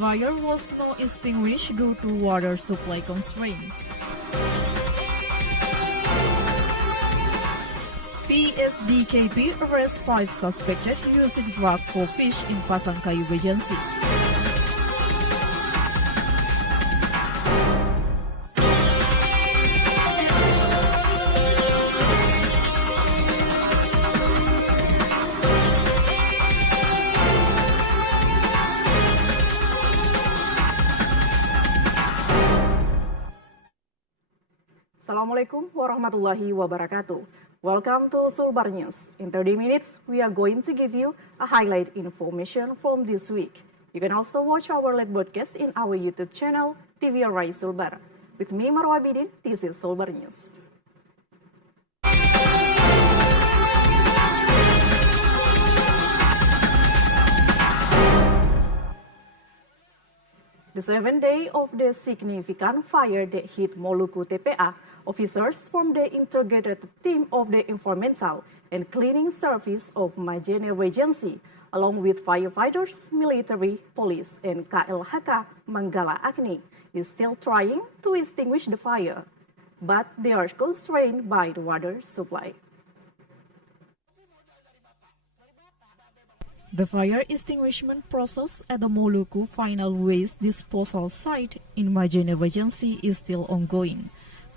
fire was not extinguished due to water supply constraints. PSDKP arrests 5 suspected using drug for fish in Pasangkayu Regency. Assalamualaikum warahmatullahi wabarakatuh. Welcome to Sulbar News. In 30 minutes, we are going to give you a highlight information from this week. You can also watch our live broadcast in our YouTube channel, TVRI Sulbar. With me, Marwa Bidin, this is Sulbar News. The 7th day of the significant fire that hit Moluku TPA, officers from the integrated team of the Environmental and Cleaning Service of Majene Regency, along with firefighters, military, police, and KLHK Manggala Agni, is still trying to extinguish the fire, but they are constrained by the water supply. The fire extinguishment process at the Moluku final waste disposal site in Majene Regency is still ongoing.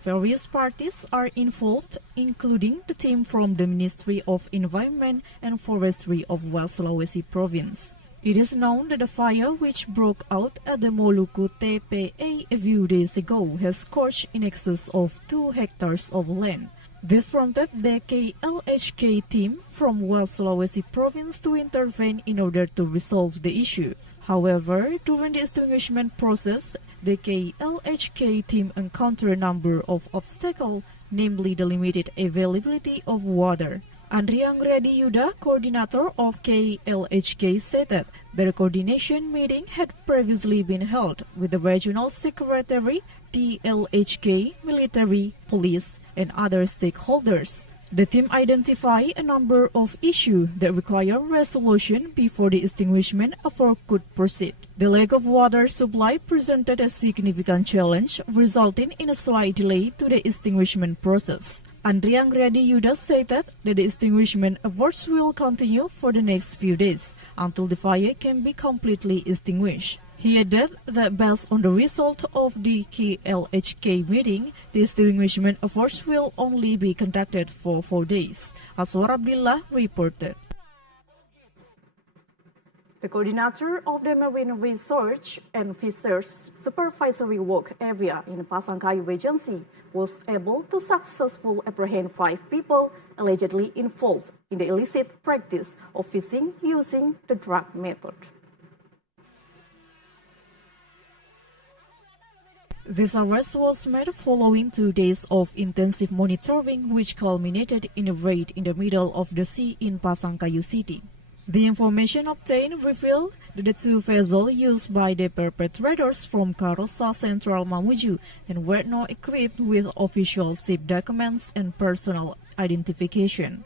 Various parties are involved, including the team from the Ministry of Environment and Forestry of West Sulawesi Province. It is known that the fire which broke out at the Moluku TPA a few days ago has scorched in excess of 2 hectares of land. This prompted the KLHK team from West Sulawesi Province to intervene in order to resolve the issue. However, during the extinguishment process, the KLHK team encountered a number of obstacles, namely the limited availability of water. Andriang Redi Yuda, coordinator of KLHK, stated that a coordination meeting had previously been held with the regional secretary, TLHK, military, police, and other stakeholders. The team identified a number of issues that require resolution before the extinguishment effort could proceed. The lack of water supply presented a significant challenge, resulting in a slight delay to the extinguishment process. Andriang Redi Yuda stated that the extinguishment efforts will continue for the next few days until the fire can be completely extinguished. He added that based on the result of the KLHK meeting, the extinguishment efforts will only be conducted for 4 days. Aswar Abdillah reported. The coordinator of the Marine Research and Fisheries Supervisory Work Area in Pasangkayu Regency was able to successfully apprehend 5 people allegedly involved in the illicit practice of fishing using the drug method. This arrest was made following 2 days of intensive monitoring, which culminated in a raid in the middle of the sea in Pasangkayu City. The information obtained revealed that the 2 vessels used by the perpetrators from Karosa Central Mamuju and were not equipped with official ship documents and personal identification.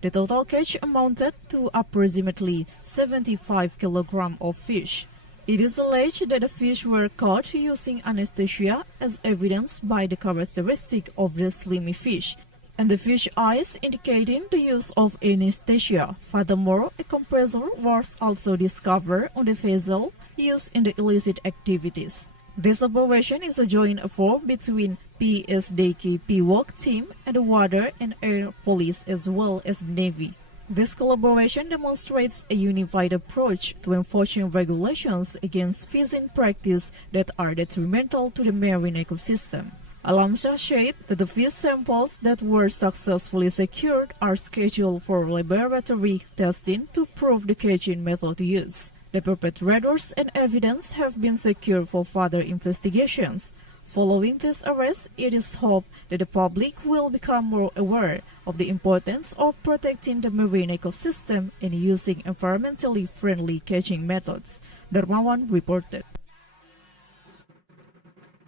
The total catch amounted to approximately 75 kilograms of fish. It is alleged that the fish were caught using anesthesia as evidenced by the characteristic of the slimy fish and the fish eyes indicating the use of anesthesia. Furthermore, a compressor was also discovered on the vessel used in the illicit activities. This operation is a joint effort between PSDKP work team and the Water and Air Police as well as the Navy. This collaboration demonstrates a unified approach to enforcing regulations against fishing practices that are detrimental to the marine ecosystem. Alamsyah said that the fish samples that were successfully secured are scheduled for laboratory testing to prove the catching method used. The perpetrators and evidence have been secured for further investigations. Following this arrest, it is hoped that the public will become more aware of the importance of protecting the marine ecosystem and using environmentally friendly catching methods. Darmawan reported.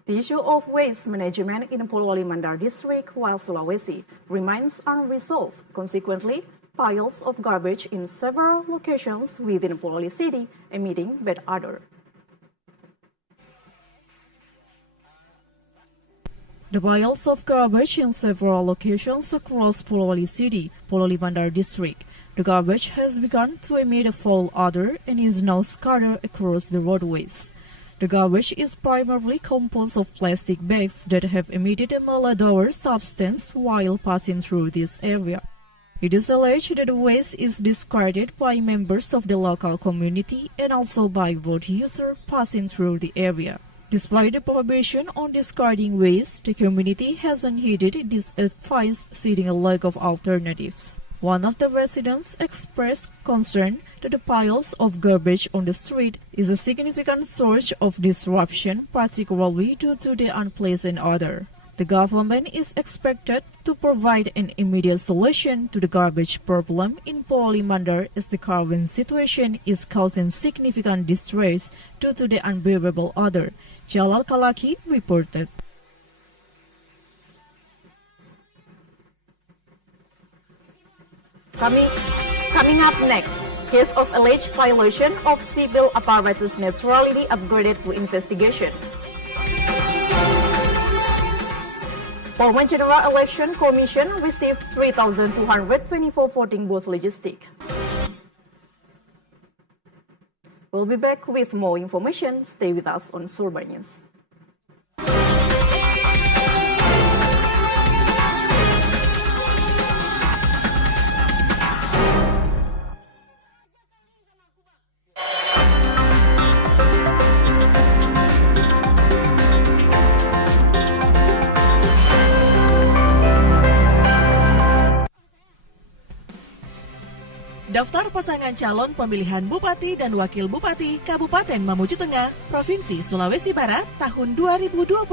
The issue of waste management in Polewali Mandar District, West Sulawesi, remains unresolved. Consequently, piles of garbage in several locations within Polewali City emitting bad odor. The piles of garbage in several locations across Polowali City, Polowali Bandar district. The garbage has begun to emit a foul odor and is now scattered across the roadways. The garbage is primarily composed of plastic bags that have emitted a malodorous substance while passing through this area. It is alleged that the waste is discarded by members of the local community and also by road users passing through the area. Despite the prohibition on discarding waste, the community hasn't heeded this advice, citing a lack of alternatives. One of the residents expressed concern that the piles of garbage on the street is a significant source of disruption, particularly due to the unpleasant odor. The government is expected to provide an immediate solution to the garbage problem in Polowali Bandar, as the current situation is causing significant distress due to the unbearable odor. Jalal Kalaki reported. Coming up next, case of alleged violation of civil apparatus neutrality upgraded to investigation. Polman General Election Commission received 3,224 voting booth logistic. We'll be back with more information. Stay with us on Sulbar News. Daftar pasangan calon pemilihan Bupati dan Wakil Bupati Kabupaten Mamuju Tengah, Provinsi Sulawesi Barat tahun 2024.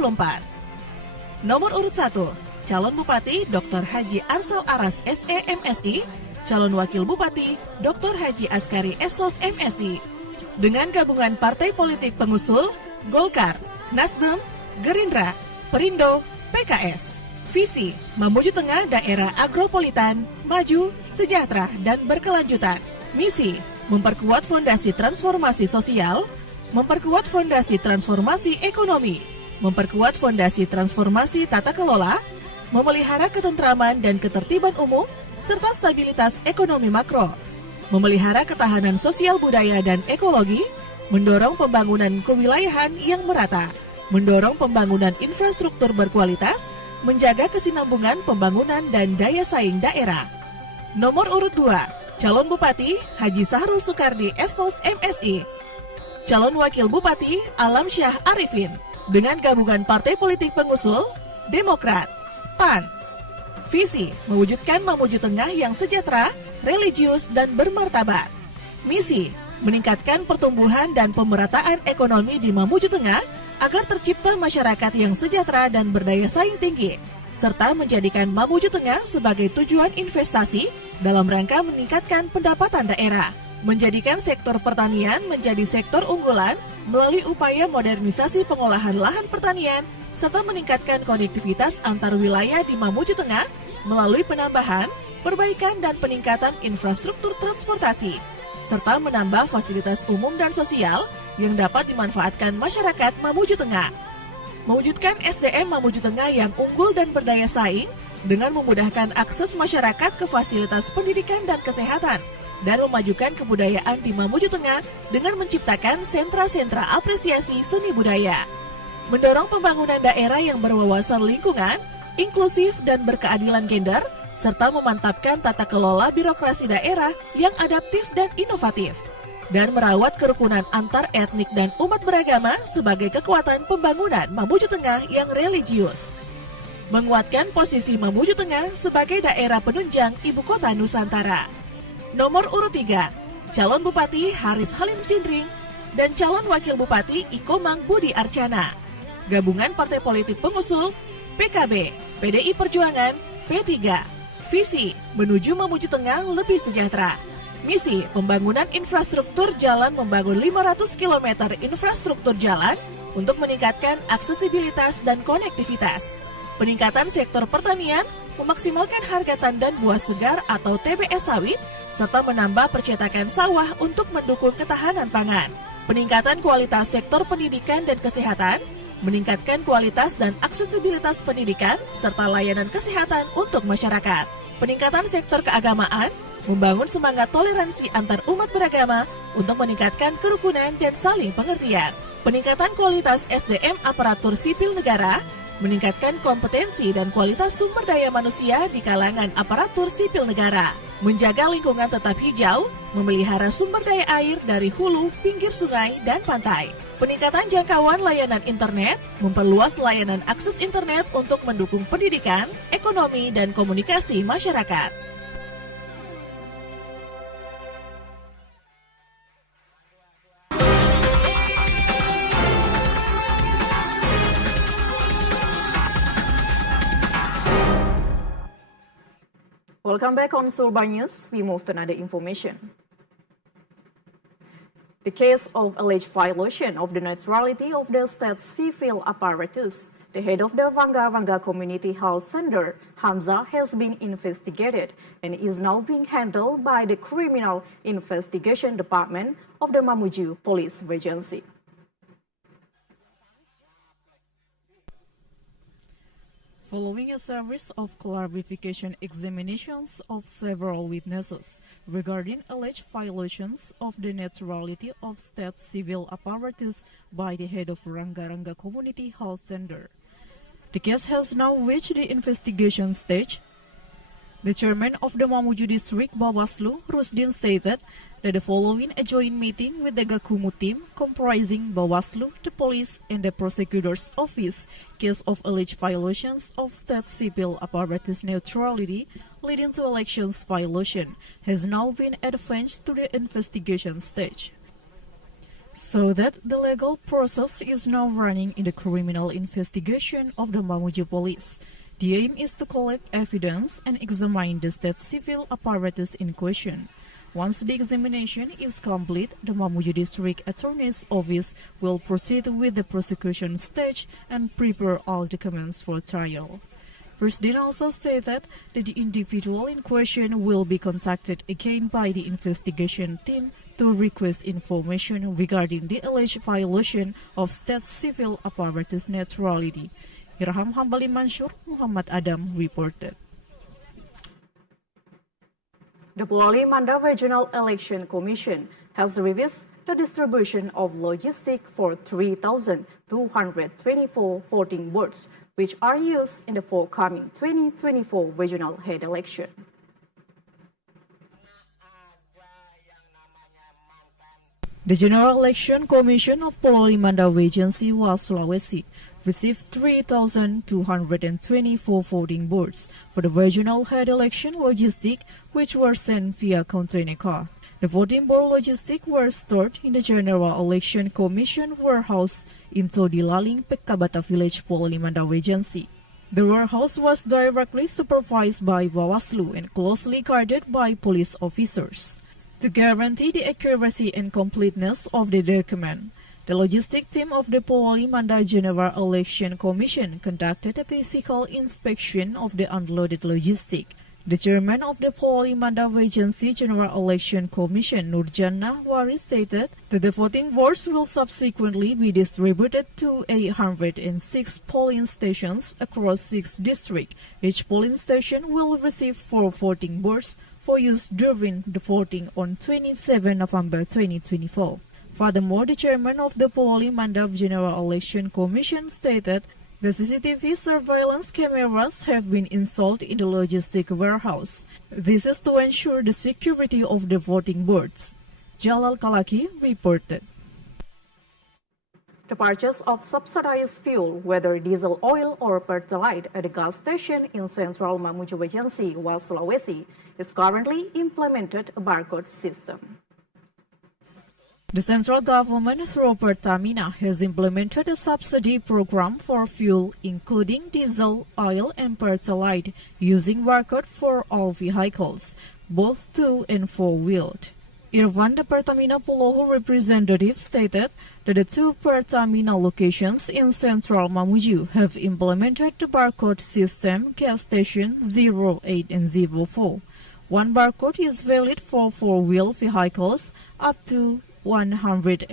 Nomor urut 1, calon Bupati Dr. Haji Arsal Aras SE.MSI, calon Wakil Bupati Dr. Haji Askari Esos MSI. Dengan gabungan partai politik pengusul Golkar, Nasdem, Gerindra, Perindo, PKS. Visi, Mamuju Tengah daerah agropolitan, maju, sejahtera, dan berkelanjutan. Misi, memperkuat fondasi transformasi sosial, memperkuat fondasi transformasi ekonomi, memperkuat fondasi transformasi tata kelola, memelihara ketentraman dan ketertiban umum, serta stabilitas ekonomi makro, memelihara ketahanan sosial budaya dan ekologi, mendorong pembangunan kewilayahan yang merata, mendorong pembangunan infrastruktur berkualitas, menjaga kesinambungan pembangunan dan daya saing daerah. Nomor urut 2, calon Bupati Haji Sahrul Soekardi Esos MSI. Calon Wakil Bupati Alam Syah Arifin. Dengan gabungan partai politik pengusul Demokrat, PAN. Visi, mewujudkan Mamuju Tengah yang sejahtera, religius, dan bermartabat. Misi, meningkatkan pertumbuhan dan pemerataan ekonomi di Mamuju Tengah agar tercipta masyarakat yang sejahtera dan berdaya saing tinggi, serta menjadikan Mamuju Tengah sebagai tujuan investasi dalam rangka meningkatkan pendapatan daerah, menjadikan sektor pertanian menjadi sektor unggulan melalui upaya modernisasi pengolahan lahan pertanian, serta meningkatkan konektivitas antar wilayah di Mamuju Tengah melalui penambahan, perbaikan, dan peningkatan infrastruktur transportasi, serta menambah fasilitas umum dan sosial yang dapat dimanfaatkan masyarakat Mamuju Tengah. Mewujudkan SDM Mamuju Tengah yang unggul dan berdaya saing dengan memudahkan akses masyarakat ke fasilitas pendidikan dan kesehatan, dan memajukan kebudayaan di Mamuju Tengah dengan menciptakan sentra-sentra apresiasi seni budaya. Mendorong pembangunan daerah yang berwawasan lingkungan, inklusif, dan berkeadilan gender, serta memantapkan tata kelola birokrasi daerah yang adaptif dan inovatif, dan merawat kerukunan antar etnik dan umat beragama sebagai kekuatan pembangunan Mamuju Tengah yang religius. Menguatkan posisi Mamuju Tengah sebagai daerah penunjang Ibu Kota Nusantara. Nomor urut 3, calon Bupati Haris Halim Sindring dan calon Wakil Bupati Ikomang Budi Arcana. Gabungan partai politik pengusul PKB, PDI Perjuangan, P3. Visi, menuju Mamuju Tengah lebih sejahtera. Misi, pembangunan infrastruktur jalan, membangun 500 km infrastruktur jalan untuk meningkatkan aksesibilitas dan konektivitas. Peningkatan sektor pertanian, memaksimalkan harga tandan buah segar atau TBS sawit, serta menambah percetakan sawah untuk mendukung ketahanan pangan. Peningkatan kualitas sektor pendidikan dan kesehatan, meningkatkan kualitas dan aksesibilitas pendidikan, serta layanan kesehatan untuk masyarakat. Peningkatan sektor keagamaan, membangun semangat toleransi antar umat beragama untuk meningkatkan kerukunan dan saling pengertian. Peningkatan kualitas SDM aparatur sipil negara, meningkatkan kompetensi dan kualitas sumber daya manusia di kalangan aparatur sipil negara. Menjaga lingkungan tetap hijau, memelihara sumber daya air dari hulu, pinggir sungai, dan pantai. Peningkatan jangkauan layanan internet, memperluas layanan akses internet untuk mendukung pendidikan, ekonomi, dan komunikasi masyarakat. Welcome back on Sulbar News. We move to another information. The case of alleged violation of the neutrality of the state civil apparatus, the head of the Rangga Community Health Center, Hamza, has been investigated and is now being handled by the Criminal Investigation Department of the Mamuju Police Regency. Following a series of clarification examinations of several witnesses regarding alleged violations of the neutrality of state civil apparatus by the head of Rangga Community Health Center, the case has now reached the investigation stage. The chairman of the Mamuju District Bawaslu, Rusdin, stated that the following a joint meeting with the Gakumu team comprising Bawaslu, the police, and the prosecutor's office case of alleged violations of state civil apparatus neutrality leading to elections violation has now been advanced to the investigation stage. So that the legal process is now running in the criminal investigation of the Mamuju police. The aim is to collect evidence and examine the state civil apparatus in question. Once the examination is complete, the Mamuju District Attorney's Office will proceed with the prosecution stage and prepare all documents for trial. Rusdin also stated that the individual in question will be contacted again by the investigation team to request information regarding the alleged violation of state civil apparatus neutrality. Irham Hambali Mansur, Muhammad Adam reported. The Pulau Manda Regional Election Commission has revised the distribution of logistics for 3,224 voting booths, which are used in the forthcoming 2024 regional head election. The General Election Commission of Pulau Manda Regency Sulawesi received 3,224 voting boards for the regional head election logistic, which were sent via container car. The voting board logistic were stored in the General Election Commission warehouse in Todilaling, Pekabata Village, Pulau Manda Regency. The warehouse was directly supervised by Bawaslu and closely guarded by police officers. To guarantee the accuracy and completeness of the document, the logistic team of the Pulau Manda General Election Commission conducted a physical inspection of the unloaded logistic. The chairman of the Pulau Manda Regency General Election Commission, Nurjana Wari, stated that the voting boards will subsequently be distributed to 806 polling stations across 6 districts. Each polling station will receive 4 voting boards for use during the voting on 27 November 2024. Furthermore, the chairman of the Pulau Manda General Election Commission stated the CCTV surveillance cameras have been installed in the logistic warehouse. This is to ensure the security of the voting boards. Jalal Kalaki reported. The purchase of subsidized fuel, whether diesel oil or pertalite, at a gas station in central Mamuju Regency, Sulawesi, is currently implemented a barcode system. The central government through Pertamina has implemented a subsidy program for fuel, including diesel, oil, and pertalite, using barcode for all vehicles, both 2- and 4-wheeled. Irvan, the Pertamina Pulau representative, stated that the 2 Pertamina locations in central Mamuju have implemented the barcode system gas station 08 and 04. One barcode is valid for 4-wheel vehicles up to 120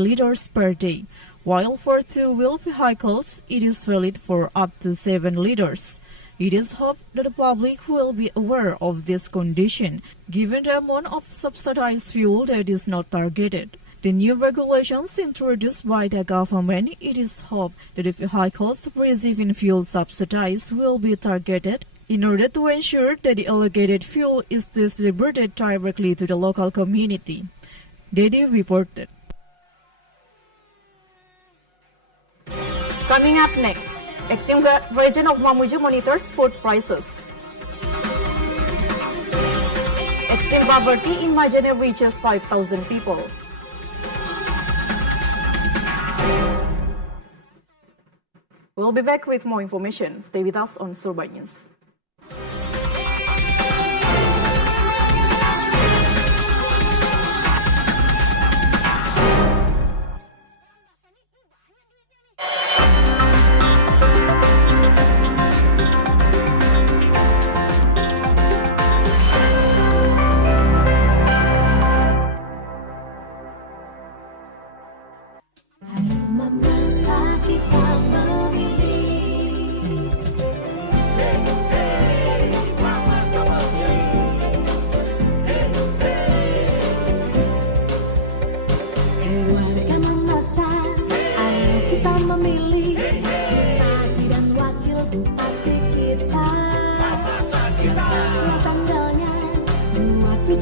liters per day, while for two-wheel vehicles it is valid for up to 7 liters. It is hoped that the public will be aware of this condition, given the amount of subsidized fuel that is not targeted. The new regulations introduced by the government, it is hoped that the vehicles receiving fuel subsidies will be targeted in order to ensure that the allocated fuel is distributed directly to the local community. Dedi reported. Coming up next, Acting Region of Mamuju monitors food prices. Extreme poverty in Majene reaches 5,000 people. We'll be back with more information. Stay with us on Sulbar News.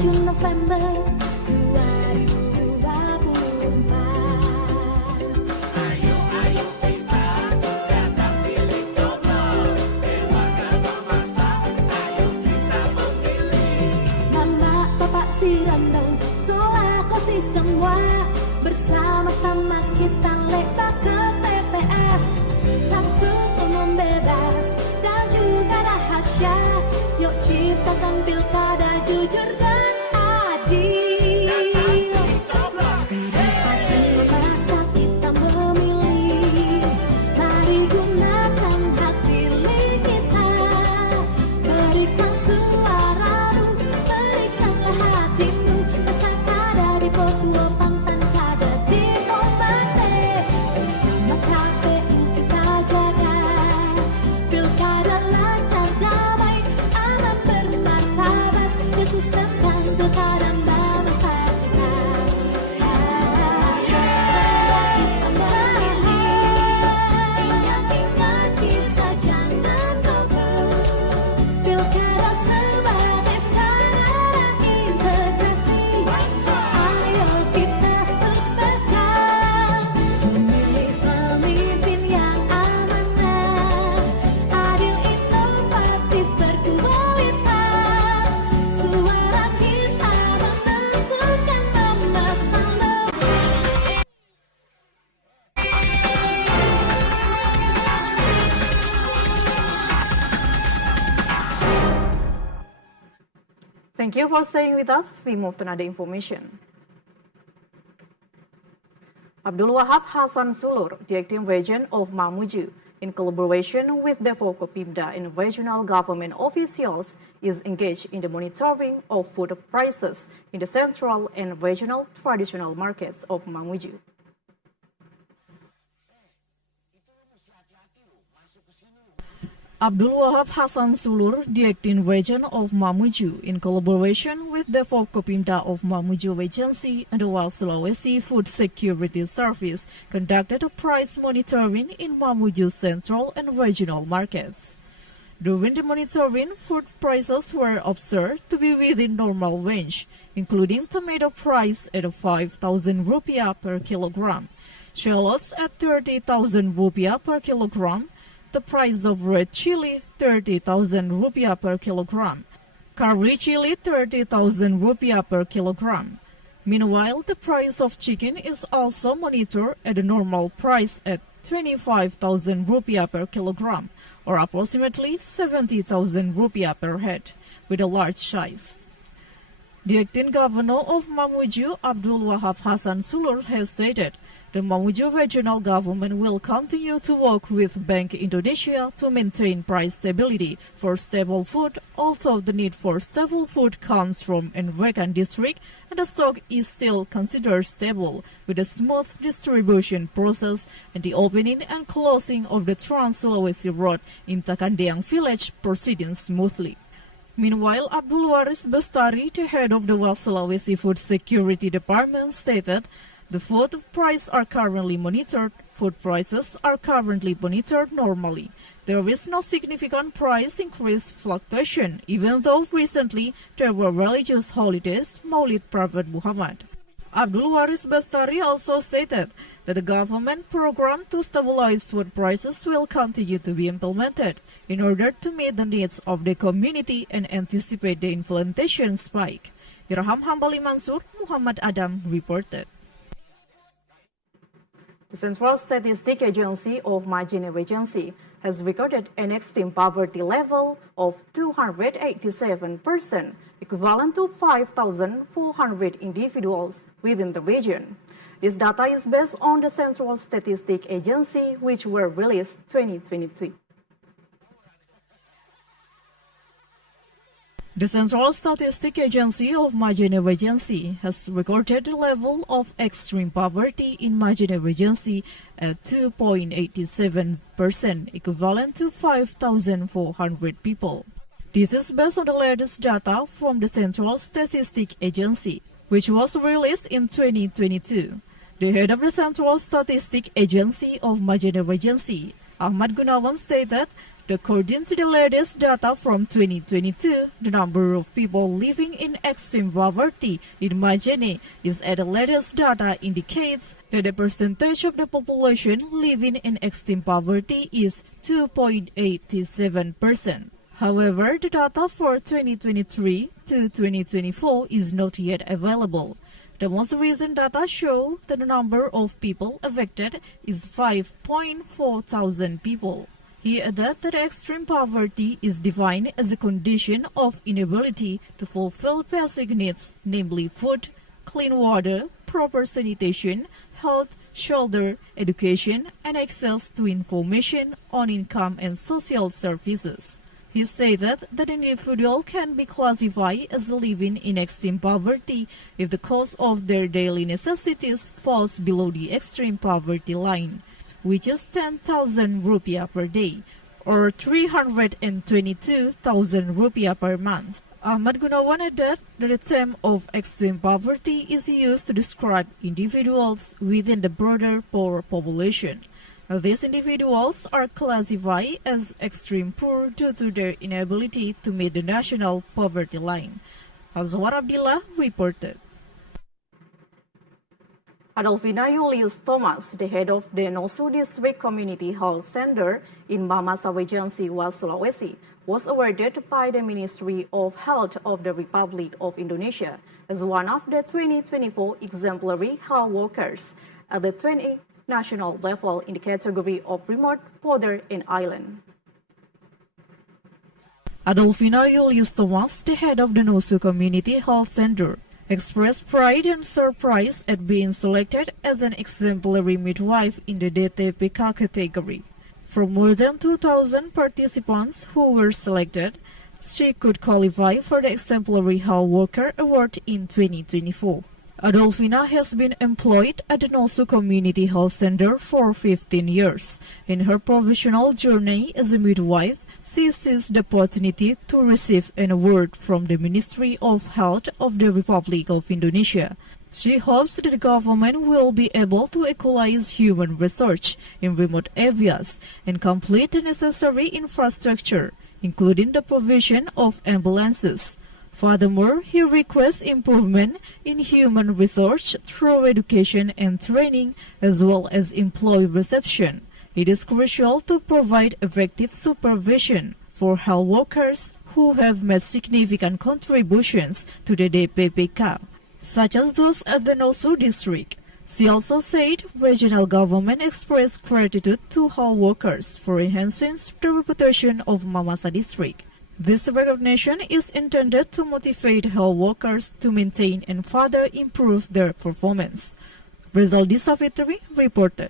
November 2024. Ayo kita datang pilih coblos. Warga bermasa, ayo kita memilih. Mama, Bapak, Siaran dan Sulawesi si semua bersama-sama kita letak ke TPS. Langsung umum bebas dan juga rahasia. Yuk ciptakan pilkada jujur dan adil. Sekarang masa kita memilih. Mari gunakan hak pilih kita. Berikan suaramu, berikanlah hatimu. Asal kada di Papua Pantan, kada di Ombate. Bersama KPU kita jaga pilkada lancar, damai, aman, bermartabat. Kesusahan pilkada bangsa kita. Semua kita memilih. Ingat-ingat kita jangan golput. Pilkada sebagai sarana integrasi. Ayo kita sukseskan. Memilih pemimpin yang amanah, adil, inovatif, berkualitas. Suara kita menentukan memesan. Thank you for staying with us. We move to another information. Abdul Wahab Hassan Sulur, the acting region of Mamuju, in collaboration with the Forkopimda and regional government officials, is engaged in the monitoring of food prices in the central and regional traditional markets of Mamuju. Abdul Wahab Hassan Sulur, the acting region of Mamuju, in collaboration with the Forkopimda of Mamuju Regency and the Sulawesi Food Security Service, conducted a price monitoring in Mamuju central and regional markets. During the monitoring, food prices were observed to be within normal range, including tomato price at 5,000 rupiah per kilogram, shallots at 30,000 rupiah per kilogram, the price of red chili 30,000 rupiah per kilogram, curry chili 30,000 rupiah per kilogram. Meanwhile, the price of chicken is also monitored at a normal price at 25,000 rupiah per kilogram, or approximately 70,000 rupiah per head, with a large size. The acting governor of Mamuju, Abdul Wahab Hassan Sulur, has stated The Mamuju regional government will continue to work with Bank Indonesia to maintain price stability for staple food, although the need for staple food comes from Envekan district and the stock is still considered stable with a smooth distribution process and the opening and closing of the Trans-Sulawesi Road in Takandeang village proceeding smoothly. Meanwhile, Abdul Waris Bestari, the head of the West Sulawesi Food Security Department, stated the food prices are currently monitored. Food prices are currently monitored normally. There is no significant price increase fluctuation, even though recently there were religious holidays, Maulid Prophet Muhammad. Abdul Waris Bestari also stated that the government program to stabilize food prices will continue to be implemented in order to meet the needs of the community and anticipate the inflation spike. Irham Hambali Mansur, Muhammad Adam reported. The Central Statistic Agency of Majene Regency has recorded an extreme poverty level of 287%, equivalent to 5,400 individuals within the region. This data is based on the Central Statistic Agency, which were released 2023. The Central Statistic Agency of Majene Regency has recorded the level of extreme poverty in Majene Regency at 2.87%, equivalent to 5,400 people. This is based on the latest data from the Central Statistic Agency, which was released in 2022. The head of the Central Statistic Agency of Majene Regency, Ahmad Gunawan, stated that according to the latest data from 2022, the number of people living in extreme poverty in Majene is at the latest data indicates that the percentage of the population living in extreme poverty is 2.87%. However, the data for 2023 to 2024 is not yet available. The most recent data show that the number of people affected is 5.4 thousand people. He added that extreme poverty is defined as a condition of inability to fulfill basic needs, namely food, clean water, proper sanitation, health, shelter, education, and access to information on income and social services. He stated that an individual can be classified as living in extreme poverty if the cost of their daily necessities falls below the extreme poverty line, which is 10,000 rupiah per day, or 322,000 rupiah per month. Ahmad Gunawan added that the term of extreme poverty is used to describe individuals within the broader poor population. These individuals are classified as extreme poor due to their inability to meet the national poverty line. Azwar Abdillah reported. Adolfina Julius Thomas, the head of the Nosu District Community Health Center in Mamasa Regency, West Sulawesi, was awarded by the Ministry of Health of the Republic of Indonesia as one of the 2024 exemplary health workers at the 20th national level in the category of remote border and island. Adolfina Julius Thomas, the head of the Nosu Community Health Center, expressed pride and surprise at being selected as an exemplary midwife in the DTPK category. From more than 2,000 participants who were selected, she could qualify for the Exemplary Health Worker Award in 2024. Adolfina has been employed at the Nosu Community Health Center for 15 years. In her professional journey as a midwife, she seized the opportunity to receive an award from the Ministry of Health of the Republic of Indonesia. She hopes that the government will be able to equalize human research in remote areas and complete the necessary infrastructure, including the provision of ambulances. Furthermore, he requests improvement in human research through education and training as well as employee reception. It is crucial to provide effective supervision for health workers who have made significant contributions to the DPPK, such as those at the Nosu district. She also said regional government expressed gratitude to health workers for enhancing the reputation of Mamasa district. This recognition is intended to motivate health workers to maintain and further improve their performance. Rizaldi Savitri reported.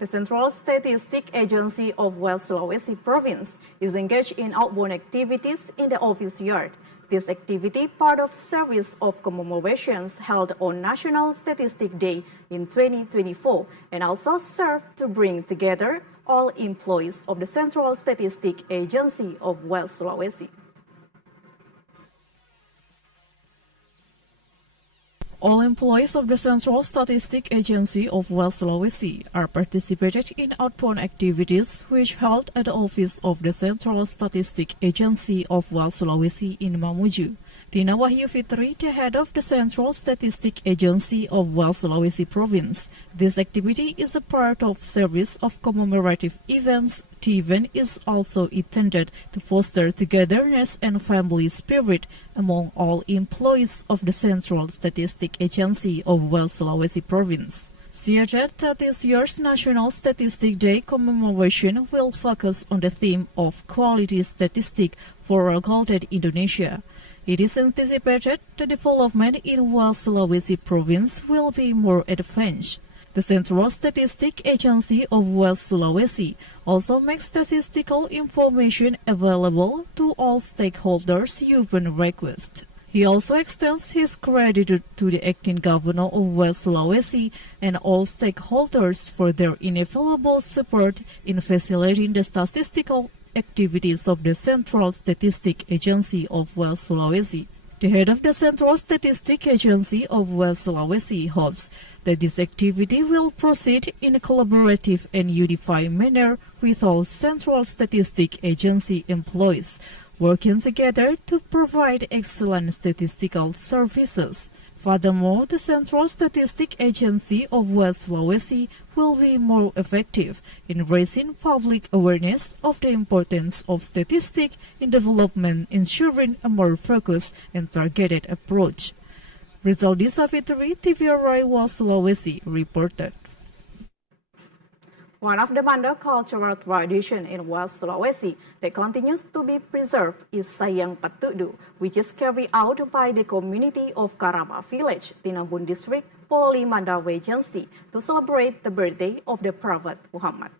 The Central Statistic Agency of West Sulawesi Province is engaged in outbound activities in the office yard. This activity part of series of commemorations held on National Statistic Day in 2024 and also serve to bring together all employees of the Central Statistic Agency of West Sulawesi. All employees of the Central Statistic Agency of West Sulawesi are participated in outbound activities which held at the office of the Central Statistic Agency of West Sulawesi in Mamuju. Tina Wahyu Fitri, the head of the Central Statistic Agency of West Sulawesi Province. This activity is a part of series of commemorative events. The event is also intended to foster togetherness and family spirit among all employees of the Central Statistic Agency of West Sulawesi Province. Siaran that this year's National Statistic Day commemoration will focus on the theme of quality statistic for a golden Indonesia. It is anticipated the development in West Sulawesi Province will be more advanced. The Central Statistic Agency of West Sulawesi also makes statistical information available to all stakeholders upon request. He also extends his gratitude to the acting governor of West Sulawesi and all stakeholders for their invaluable support in facilitating the statistical activities of the Central Statistic Agency of West Sulawesi. The head of the Central Statistic Agency of West Sulawesi hopes that this activity will proceed in a collaborative and unified manner with all Central Statistic Agency employees, working together to provide excellent statistical services. Furthermore, the Central Statistic Agency of West Sulawesi will be more effective in raising public awareness of the importance of statistics in development, ensuring a more focused and targeted approach. Rizaldi Savitri, TVRI West Sulawesi reported. One of the Manda cultural tradition in West Sulawesi that continues to be preserved is Sayang Patudu, which is carried out by the community of Karama Village, Tinambun District, Pololi Manda Regency, to celebrate the birthday of the Prophet Muhammad.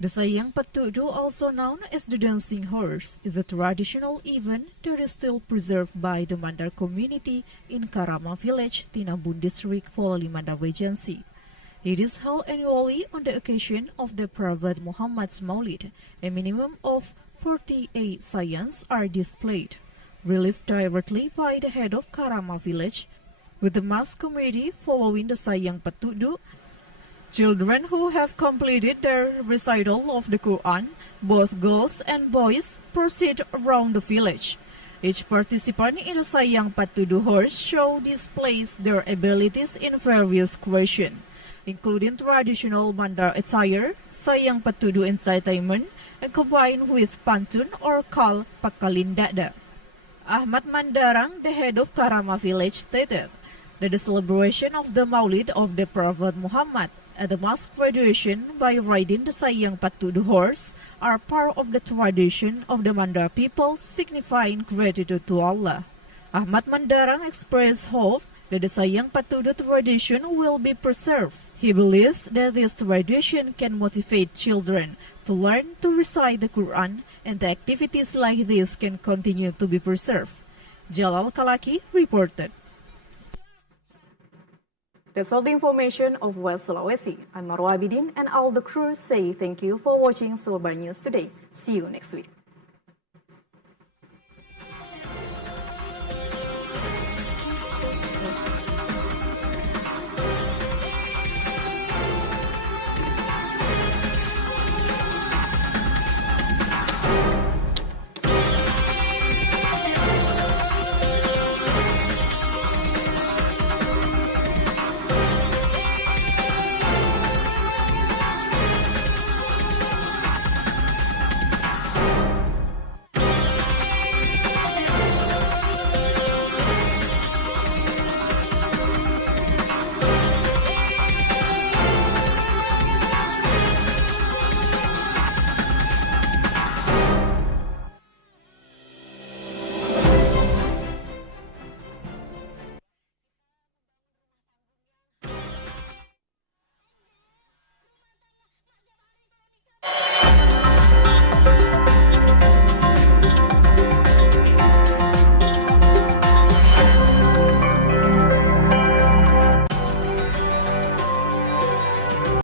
The Sayang Patudu, also known as the Dancing Horse, is a traditional event that is still preserved by the Manda community in Karama Village, Tinambun District, Pololi Manda Regency. It is held annually on the occasion of the Prophet Muhammad's Maulid. A minimum of 48 sayans are displayed, released directly by the head of Karama Village, with the mass committee following the Sayang Patudu. Children who have completed their recital of the Quran, both girls and boys, proceed around the village. Each participant in the Sayang Patudu horse show displays their abilities in various questions, including traditional Manda attire, Sayang Patudu entertainment, and combined with pantun or kal pakalindada. Ahmad Mandarang, the head of Karama Village, stated that the celebration of the Maulid of the Prophet Muhammad at the mass graduation by riding the Sayang Patudu horse are part of the tradition of the Manda people, signifying gratitude to Allah. Ahmad Mandarang expressed hope that the Sayang Patudu tradition will be preserved. He believes that this tradition can motivate children to learn to recite the Quran, and the activities like this can continue to be preserved. Jalal Kalaki reported. That's all the information of West Sulawesi. I'm Marwa Abidin and all the crew say thank you for watching Sulbar News today. See you next week.